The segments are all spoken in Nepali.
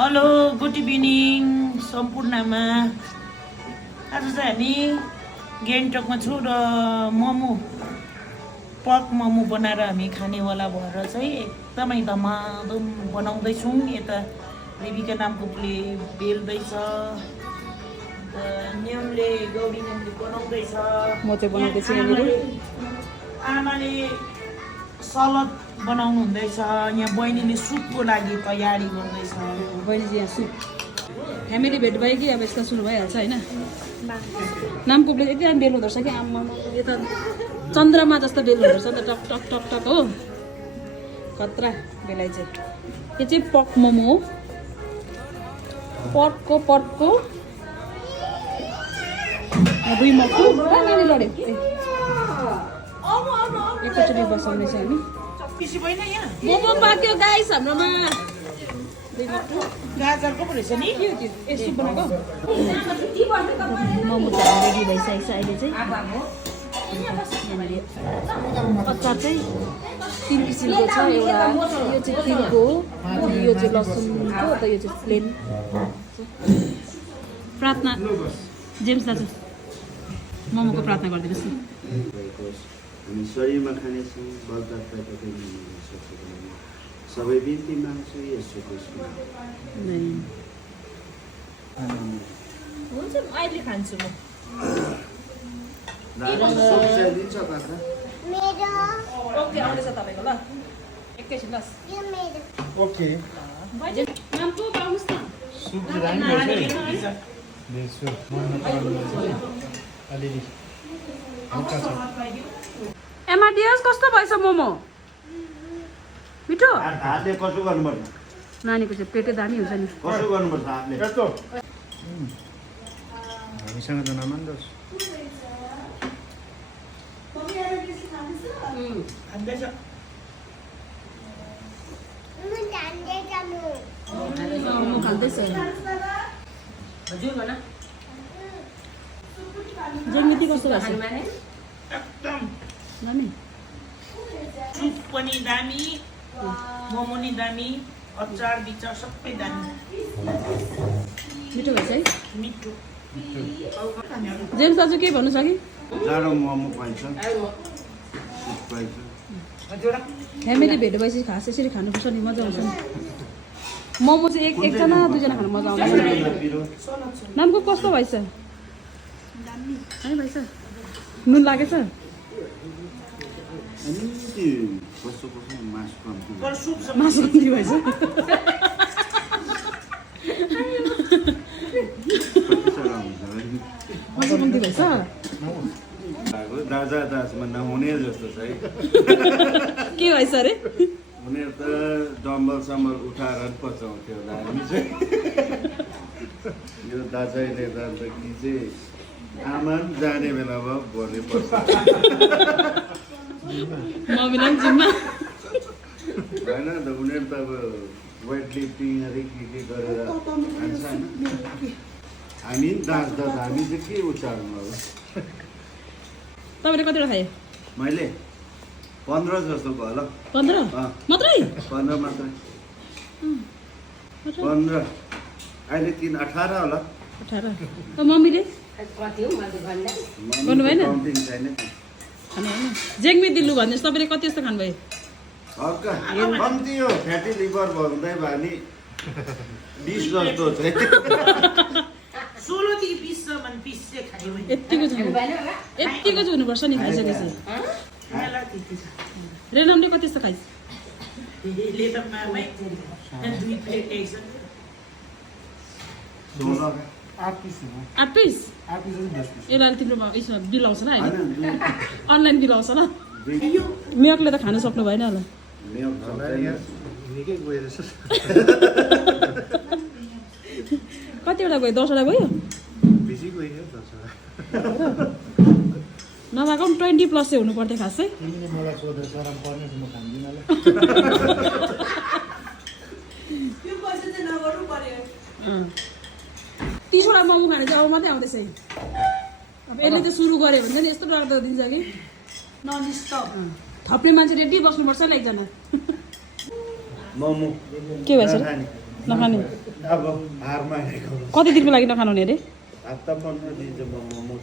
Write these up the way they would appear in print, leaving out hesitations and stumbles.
हेलो गुड इभिनिङ सम्पूर्णमा आज चाहिँ हामी गान्तोकमा छु र मोमो पर्क मोमो बनाएर हामी खानेवाला भएर चाहिँ एकदमै धमाधुम बनाउँदैछौँ। यता रेबिका नामको बेल्दैछ, नियमले गौरी नियमले बनाउँदैछ, म चाहिँ बनाउँदैछु। आमाले सलाद बनाउनु हुँदैछ, यहाँ बहिनीले सुपको लागि तयारी गर्दैछ। बहिनी चाहिँ यहाँ सुप फ्यामिली भेट भयो कि अब यस्तो सुरु भइहाल्छ होइन। नामको प्लेट यति बेल हुँदो रहेछ कि आम्मा यो त चन्द्रमा जस्तो बेल हुँदो रहेछ नि त, टक टक टक टक हो खतरा बेलाइ चाहिँ। यो चाहिँ पर्क मोमो हो, पर्कको दुई मक्कु नानी लड्यो एकैचोटि बसाउनेछ हामी। मोमो पाक्यो गाइस हाम्रोमा। गाजरको पो रहेछ नि ए सुप बनाएको मोमो चाहिँ रेडी भइसकेको छ अहिले चाहिँ। यहाँनिर अचार चाहिँ 3 किसिमको छ। एउटा यो चाहिँ तिलको हो, यो चाहिँ लसुनको, त यो चाहिँ प्लेन। प्रार्थना जेम्स दाजु मोमोको प्रार्थना गरिदिनुहोस् न। हामी शरीरमा खानेछौँ बलदाताको सबै बिन्ती माग्छु यसो कृष्ण। हुन्छ अहिले खान्छु म। दिन्छ काका ओके आउँदैछ तपाईँको ल एकैछिन ल। ओके नामको पाउनुहोस् न। अलिअलि हल्का छ। एमआरडिएस कस्तो भएछ मोमो? मिठो? हातले कसो गर्नुपर्छ, नानीको चाहिँ पेटै दामी हुन्छ नि। कसो गर्नुपर्छ हातले? यस्तो हामीसँग त नमान्दोस्। मोमो खाँदैछ। जङ्गती कस्तो भएछ? एकदम दामी। सुप पनि दामी, मोमो नि दामी, अचार बिचार सबै दामी, मिठो भएछ है? मिठो। जेम्स दाजु के भन्नु छ कि? जाडो मोमो पाइन्छ, सुप पाइन्छ। फ्यामिली भेट भएपछि खास यसरी खानुपर्छ नि, मजा आउँछ नि। मोमो चाहिँ एकजना दुईजना खानु मजा आउँछ। नामको कस्तो भएछ? दामी भएछ। नुन लागेछ? कस्तो मासु कम्ती तर सुप मासु कम्ती भएछ। मासु कम्ती भएछ? दाजा दाजमा नहुने जस्तो छ है। के भएछ अरे? उनीहरू त डम्बल सम्बल उठाएर पचाउँथ्यो होला, हामी चाहिँ यो दाजाले जान्छ कि चाहिँ आमा जाने बेला भयो भोलि पर्छ मम्मीलाई पनि जिम्मा। होइन त उनीहरू त अब वेट लिफ्टिङ अरे के गरेर खान्छ होइन। हामी दाज्दा त हामी चाहिँ के उचार्नु अब। तपाईँले कतिवटा खायो? मैले 15 जस्तो भयो होला। 15 मात्रै? 15 मात्रै। 15 अहिले 18 होला। 18। मम्मीले गर्नु भएन? काउन्टिङ छैन खानु भएन? जेङ्मी दिल्लु भन्नुहोस् तपाईँले कति जस्तो खानुभयो? हल्का कम्ती हो, फ्याटी लिभर भन्दै भयो नि 20 जस्तो चाहिँ। 16 देखि 20 सम्म 20 चाहिँ खायो भने यत्तिको चाहिँ हुनुपर्छ नि खाइसकेपछि। मलाई त्यति छ। रेनमले कति जस्तो खाइस्? ले त मामै 2 प्लेट खाइछ। 8 पिस हो। 8 पिस? 8 piece 10 piece. यसलाई तिम्रो यसमा बिल आउँछ ल होइन? अनलाइन बिल आउँछ ल? यो मेयकले त खानु सक्नु भएन होला। निकै गयो रहेछ। कतिवटा गयो? 10वटा गयो? बिजी गयो 10वटा। नभएको पनि 20+ चाहिँ हुनु पर्थ्यो खास चाहिँ। तिमीले मलाई सोधेर सराम पर्ने म खान्दिनँ ल। यो पैसा चाहिँ नगर्नु पर्यो। 30वटा मोमो खाने चाहिँ अब मात्रै आउँदैछ। अब यसले चाहिँ सुरु गऱ्यो भने चाहिँ यस्तो डर दिन्छ कि नन स्टप। थप्ने मान्छे रेडी बस्नुपर्छ ल एकजना। मोमो के भएछ? नखाने अब हार मागेको कति दिनको लागि नखानु अरे हप्ता 15 दिन चाहिँ म मोमो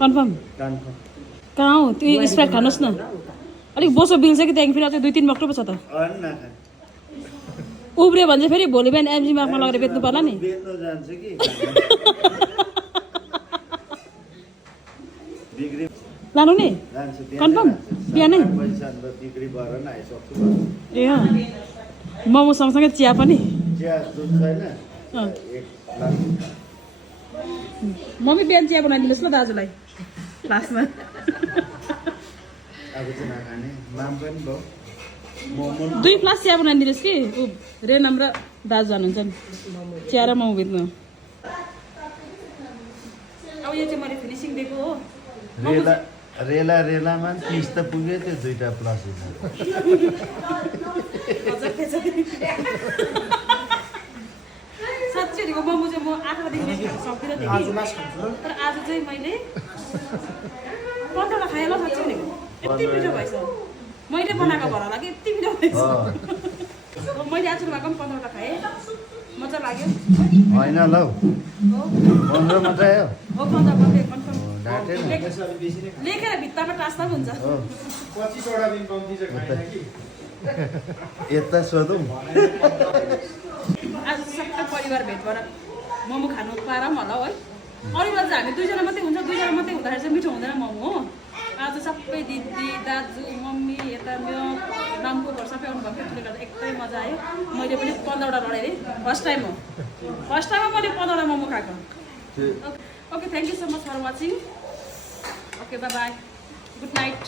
कन्फर्म कानको कहाँ हो त्यो स्प्राइट खानुहोस् न अलिक बोसो बिल्छ कि त्यहाँदेखि फेरि अझै 2-3 बक्टो पो छ त अनि नखाने उब्रियो भने चाहिँ फेरि भोलि बिहान एमजी मार्कमा लगेर बेच्नु पर्ला नि बेच्नु जान्छ कि बिक्री लानु नि जान्छ कन्फर्म बिहानै पैसा अन्त बिक्री भएर नि आइसक्छु ए मोमो सँगसँगै चिया पनि चिया दुध छैन अँ। एक ग्लास मम्मी बिहान चिया बनाइदिनुहोस् ल दाजुलाई लास्टमा अब चाहिँ नखाने माम पनि भयो मोमो 2 फ्लास चिया बनाइदिनुहोस् कि ऊ रेनम र दाजु जानुहुन्छ नि चिया र मोमो बेच्नु अब यो चाहिँ मैले फिनिसिङ दिएको हो रेलामा 30 त पुग्यो त्यो 2टा प्लस साँच्चै भनेको मोमो चाहिँ म आँखादेखि सक्दिनँ थिएँ तर आज चाहिँ मैले 15वटा खाएँ ल साँच्चै भनेको यति मिठो भएछ मैले बनाएको भएर होला कि यति मिठो भएछ मैले आज भएको पनि 15वटा खाएँ मजा लाग्यो होइन ल हो 15 मात्रै आयो हो 15 मात्रै कन्फर्म ढाँटेन लेखेर भित्तामा टास्दा पनि हुन्छ हो 25 वटा दिन कम्ती चाहिँ खाएन कि यता सोधौँ आज सबै परिवार भेट भएर मोमो खानु पारौँ होला है अरू बेला चाहिँ हामी 2जना मात्रै हुन्छ 2जना मात्रै हुँदाखेरि चाहिँ मिठो हुँदैन मोमो हो आज सबै दिदी दाजु मम्मी यता मेरो नामको घर सबै आउनुभएको त्यसले गर्दा एकदमै मजा आयो मैले पनि 15वटा लडेँ फर्स्ट टाइम हो फर्स्ट टाइममा मैले 15वटा मोमो खाएको okay thank you so much for watching okay bye good night